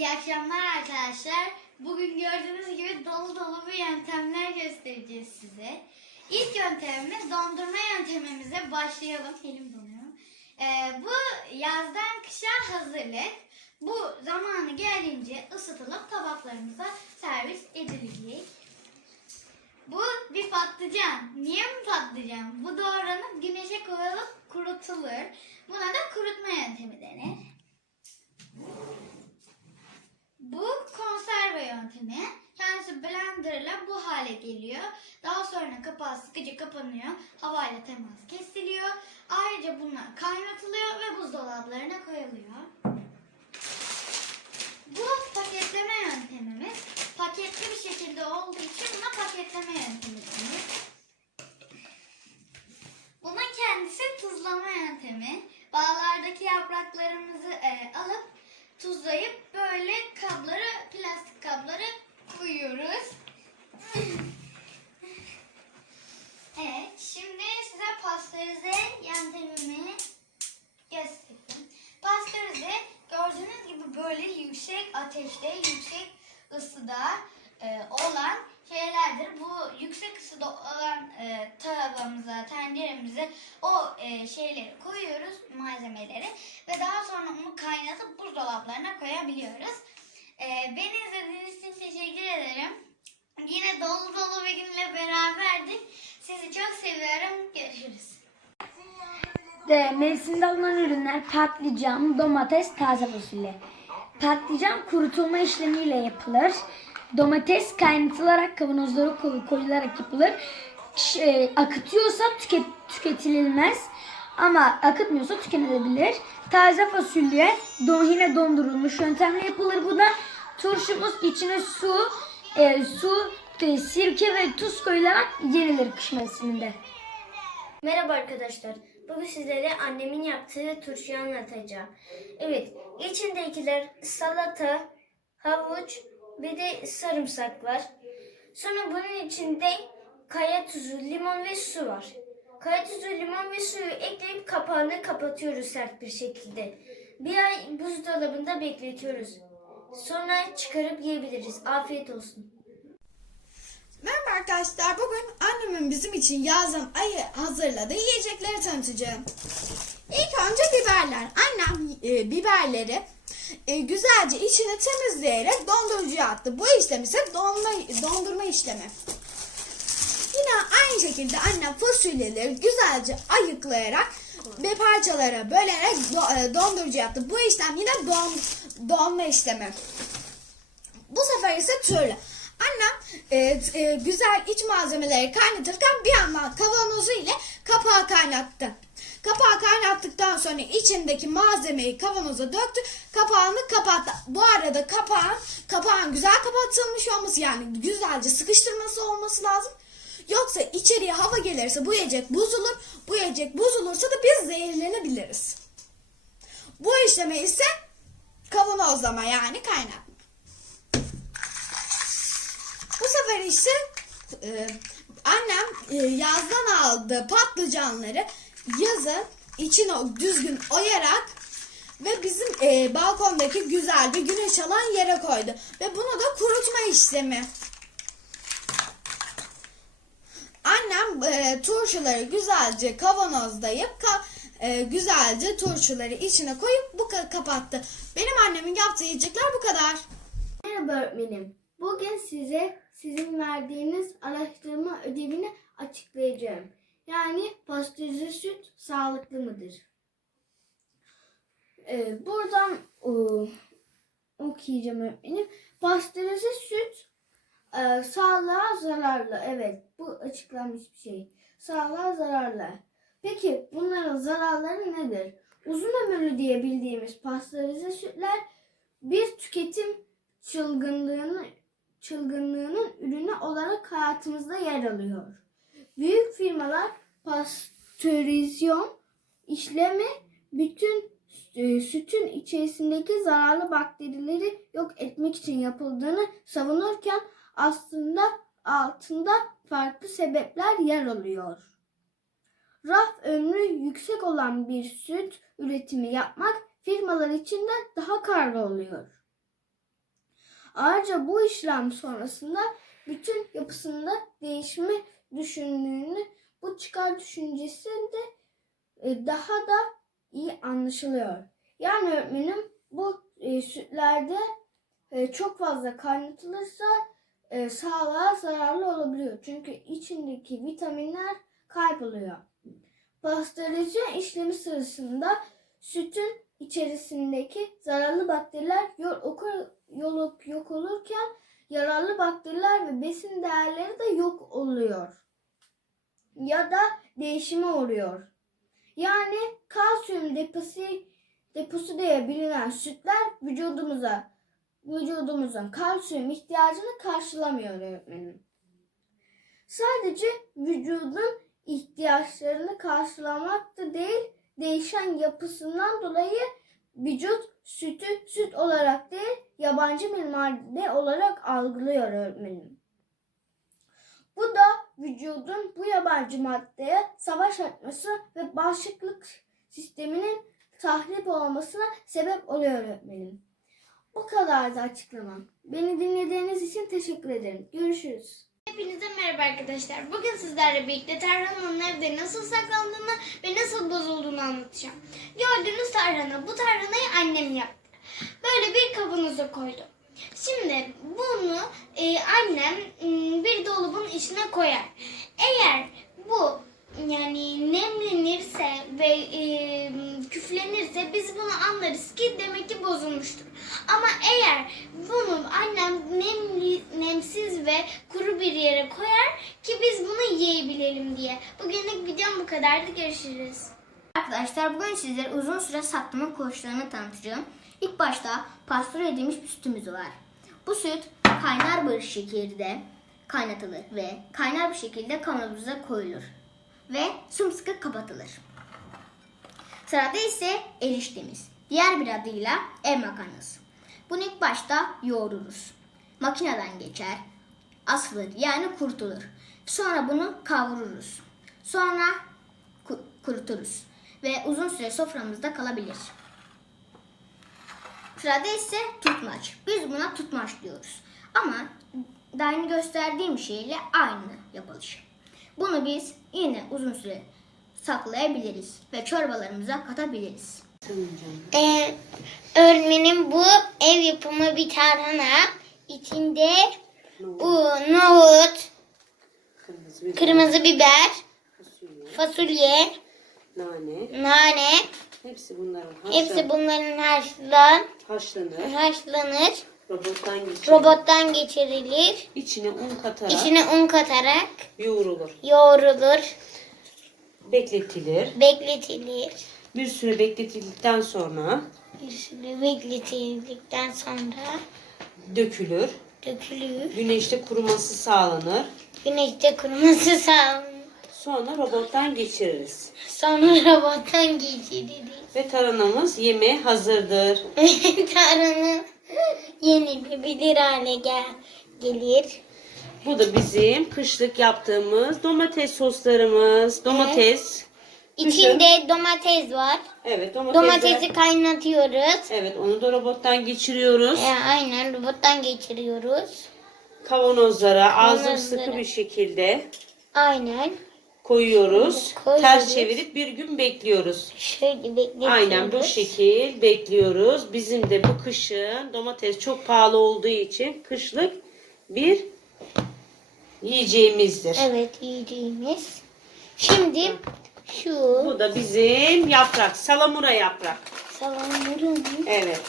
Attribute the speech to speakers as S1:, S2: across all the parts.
S1: İyi akşamlar arkadaşlar. Bugün gördüğünüz gibi dolu dolu bir yöntemler göstereceğiz size. İlk yöntemimiz dondurma yöntemimize başlayalım. Elim donuyor. Ee, bu yazdan kışa hazırlık. Bu zamanı gelince ısıtılıp tabaklarımıza servis edilecek. Bu bir patlıcan. Niye mi patlıcan? Bu doğranıp güneşe koyulup kurutulur. Buna da kurutma yöntemi denir. Bu konserve yöntemi. Kendisi blenderla bu hale geliyor. Daha sonra kapağı sıkıcı kapanıyor. Havayla temas kesiliyor. Ayrıca bunlar kaynatılıyor ve buzdolaplarına koyuluyor. Bu paketleme yöntemimiz. Paketli bir şekilde olduğu için buna paketleme yöntemi denir. Bunun kendisi tuzlama yöntemi. Bağlardaki yapraklarımızı e, alıp tuzlayıp böyle kapları, plastik kapları koyuyoruz. Evet, şimdi size pastörize yöntemimi göstereyim. Pastörize gördüğünüz gibi böyle yüksek ateşte, yüksek ısıda e, olan şeylerdir. Bu yüksek ısıda olan e, tavamıza, tenceremize o e, şeyleri koyuyoruz, malzemeleri ve daha sonra onu kaynatıp buzdolaplarına koyabiliyoruz. E, beni izlediğiniz için teşekkür ederim. Yine dolu dolu bir günle beraberdik. Sizi çok seviyorum. Görüşürüz.
S2: De, mevsimde alınan ürünler patlıcan, domates, taze fasulye. Patlıcan kurutulma işlemiyle yapılır. Domates kaynatılarak kavanozlara koy- koyularak yapılır. E, akıtıyorsa tüket, tüketilmez ama akıtmıyorsa tüketilebilir. Taze fasulye don, yine dondurulmuş yöntemle yapılır bu da. Turşumuz içine su, e, su, e, sirke ve tuz koyularak yenilir kış mevsiminde.
S3: Merhaba arkadaşlar. Bugün sizlere annemin yaptığı turşuyu anlatacağım. Evet, içindekiler salata, havuç, bir de sarımsak var. Sonra bunun içinde kaya tuzu, limon ve su var. Kaya limon ve suyu ekleyip kapağını kapatıyoruz sert bir şekilde. Bir ay buzdolabında bekletiyoruz. Sonra çıkarıp yiyebiliriz. Afiyet olsun.
S4: Merhaba arkadaşlar. Bugün annemin bizim için yazın ayı hazırladığı yiyecekleri tanıtacağım. İlk önce biberler. Annem e, biberleri e, güzelce içini temizleyerek dondurucuya attı. Bu işlem ise donma, dondurma işlemi. Aynı şekilde annem fasulyeleri güzelce ayıklayarak ve parçalara bölerek do, e, dondurucuya attı. Bu işlem yine don, donma işlemi. Bu sefer ise türlü. Annem e, e, güzel iç malzemeleri kaynatırken bir yandan kavanozu ile kapağı kaynattı. Kapağı kaynattıktan sonra içindeki malzemeyi kavanoza döktü. Kapağını kapattı. Bu arada kapağın, kapağın güzel kapatılmış olması yani güzelce sıkıştırması olması lazım. Yoksa içeriye hava gelirse bu yiyecek bozulur. Bu yiyecek bozulursa da biz zehirlenebiliriz. Bu işleme ise kavanozlama yani kaynatma. Bu sefer ise e, annem e, yazdan aldığı patlıcanları yazın içine düzgün oyarak ve bizim e, balkondaki güzel bir güneş alan yere koydu. Ve bunu da kurutma işlemi. Annem e, turşuları güzelce kavanozdayıp ka- e, güzelce turşuları içine koyup bu ka- kapattı. Benim annemin yaptığı yiyecekler bu kadar.
S3: Merhaba öğretmenim. Bugün size sizin verdiğiniz araştırma ödevini açıklayacağım. Yani pastörize süt sağlıklı mıdır? Ee, buradan e, okuyacağım öğretmenim. Pastörize süt e, sağlığa zararlı. Evet bu açıklanmış bir şey. Sağlığa zararlı. Peki bunların zararları nedir? Uzun ömürlü diye bildiğimiz pastörize sütler bir tüketim çılgınlığını çılgınlığının ürünü olarak hayatımızda yer alıyor. Büyük firmalar pastörizasyon işlemi bütün e, sütün içerisindeki zararlı bakterileri yok etmek için yapıldığını savunurken aslında altında farklı sebepler yer alıyor. Raf ömrü yüksek olan bir süt üretimi yapmak firmalar için de daha karlı oluyor. Ayrıca bu işlem sonrasında bütün yapısında değişme düşündüğünü bu çıkar düşüncesi de e, daha da iyi anlaşılıyor. Yani öğretmenim bu e, sütlerde e, çok fazla kaynatılırsa e, sağlığa zararlı olabiliyor. Çünkü içindeki vitaminler kayboluyor. Pastörize işlemi sırasında sütün içerisindeki zararlı bakteriler yol, okur, yolup yok olurken yararlı bakteriler ve besin değerleri de yok oluyor. Ya da değişime uğruyor. Yani kalsiyum deposu, deposu diye bilinen sütler vücudumuza vücudumuzun kalsiyum ihtiyacını karşılamıyor öğretmenim. Sadece vücudun ihtiyaçlarını karşılamak da değil, değişen yapısından dolayı vücut sütü süt olarak değil, yabancı bir madde olarak algılıyor öğretmenim. Bu da vücudun bu yabancı maddeye savaş açması ve bağışıklık sisteminin tahrip olmasına sebep oluyor öğretmenim. Bu kadar da açıklamam. Beni dinlediğiniz için teşekkür ederim. Görüşürüz.
S5: Hepinize merhaba arkadaşlar. Bugün sizlerle birlikte tarhananın evde nasıl saklandığını ve nasıl bozulduğunu anlatacağım. Gördüğünüz tarhana, bu tarhanayı annem yaptı. Böyle bir kavanoza koydu. Şimdi bunu e, annem bir dolabın içine koyar. Eğer bu yani nemlenirse ve e, küflenirse biz bunu anlarız ki demek ki bozulmuştur. Ama eğer bunu annem nemli, nemsiz ve kuru bir yere koyar ki biz bunu yiyebilelim diye. Bugünlük videom bu kadardı. Görüşürüz.
S6: Arkadaşlar bugün sizlere uzun süre saklama koşullarını tanıtacağım. İlk başta pastöre edilmiş bir sütümüz var. Bu süt kaynar bir şekilde kaynatılır ve kaynar bir şekilde kavanozumuza koyulur ve sımsıkı kapatılır. Sırada ise eriştemiz. Diğer bir adıyla ev makarnası. Bunu ilk başta yoğururuz. Makineden geçer, asılır yani kurutulur. Sonra bunu kavururuz. Sonra ku- kuruturuz ve uzun süre soframızda kalabilir. Sırada ise tutmaç. Biz buna tutmaç diyoruz. Ama daha gösterdiğim şeyle aynı yapılış. Bunu biz yine uzun süre saklayabiliriz ve çorbalarımıza katabiliriz.
S5: Ee, öğretmenim bu ev yapımı bir tarhana. İçinde un, nohut,
S7: Kırmızı biber,
S5: kırmızı biber,
S7: fasulye,
S5: fasulye,
S7: nane.
S5: nane.
S7: Hepsi bunların haşlan,
S5: Hepsi bunların haşlan,
S7: haşlanır.
S5: haşlanır.
S7: Robottan geçirilir.
S5: Robottan geçirilir.
S7: İçine un katarak
S5: İçine un katarak
S7: yoğrulur.
S5: yoğrulur,
S7: Bekletilir.
S5: bekletilir.
S7: Bir süre bekletildikten sonra
S5: Bir süre bekletildikten sonra
S7: dökülür.
S5: dökülür.
S7: Güneşte kuruması sağlanır.
S5: Güneşte kuruması sağlanır.
S7: Sonra robottan geçiririz.
S5: Sonra robottan geçirilir.
S7: Ve taranamız yemeğe hazırdır.
S5: Tarhanı yenilebilir hale gel gelir.
S7: Bu da bizim kışlık yaptığımız domates soslarımız. Domates.
S5: İçinde domates var.
S7: Evet domatesler.
S5: Domatesi kaynatıyoruz.
S7: Evet onu da robottan geçiriyoruz.
S5: E, aynen robottan geçiriyoruz.
S7: Kavanozlara
S5: Kavanozlara.
S7: sıkı bir şekilde
S5: Aynen.
S7: Koyuyoruz.
S5: Koyuyoruz.
S7: Ters çevirip bir gün bekliyoruz.
S5: Şöyle bekletiyoruz.
S7: Aynen bu şekil bekliyoruz. Bizim de bu kışın domates çok pahalı olduğu için kışlık bir yiyeceğimizdir.
S5: Evet yiyeceğimiz. Şimdi şu
S7: Bu da bizim yaprak, salamura yaprak.
S5: salamurun
S7: Evet.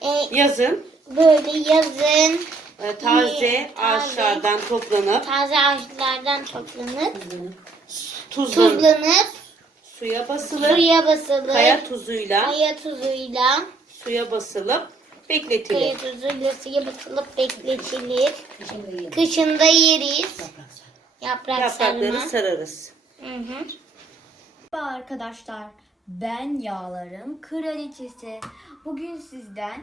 S5: e,
S7: Yazın
S5: böyle yazın
S7: e, taze
S5: taze.
S7: ağaçlardan toplanıp
S5: taze ağaçlardan toplanıp
S7: tuzlanıp
S5: tuzlanıp
S7: suya basılır.
S5: suya basılır.
S7: Kaya tuzuyla
S5: Kaya tuzuyla
S7: suya basılıp bekletilir.
S5: kaya tuzuyla suya basılıp bekletilir. Kışında yeriz. Yaprak
S7: Yaprakları
S5: sarma.
S7: sararız.
S5: Hı hı.
S8: Arkadaşlar. Ben Yağlar'ın kraliçesi. Bugün sizden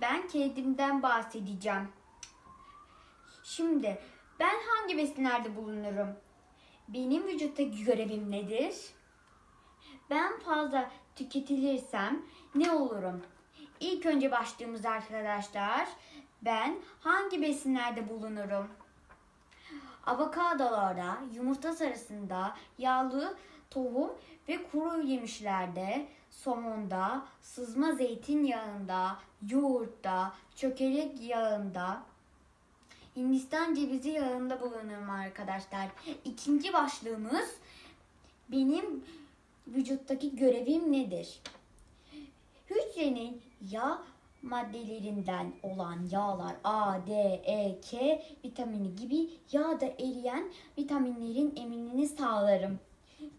S8: ben kendimden bahsedeceğim. Şimdi ben hangi besinlerde bulunurum? Benim vücuttaki görevim nedir? Ben fazla tüketilirsem ne olurum? İlk önce başlığımız arkadaşlar Ben hangi besinlerde bulunurum? Avokadolarda, yumurta sarısında, yağlı tohum ve kuru yemişlerde, somonda, sızma zeytinyağında, yoğurtta, çökelek yağında, Hindistan cevizi yağında bulunurum arkadaşlar. İkinci başlığımız benim vücuttaki görevim nedir? Hücrenin yağ maddelerinden olan yağlar A, D, E, K vitamini gibi yağda eriyen vitaminlerin eminini sağlarım.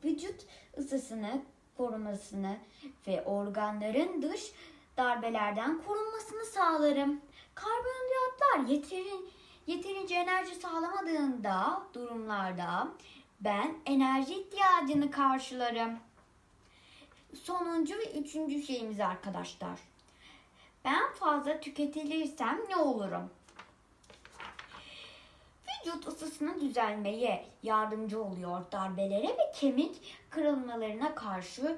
S8: Vücut ısısını korumasını ve organların dış darbelerden korunmasını sağlarım. Karbonhidratlar yeterin, yeterince enerji sağlamadığında durumlarda ben enerji ihtiyacını karşılarım. Sonuncu ve üçüncü şeyimiz arkadaşlar. Ben fazla tüketilirsem ne olurum? Vücut ısısını düzelmeye yardımcı oluyor. Darbelere ve kemik kırılmalarına karşı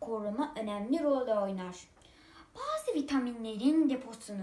S8: koruma önemli rol oynar. Bazı vitaminlerin deposunu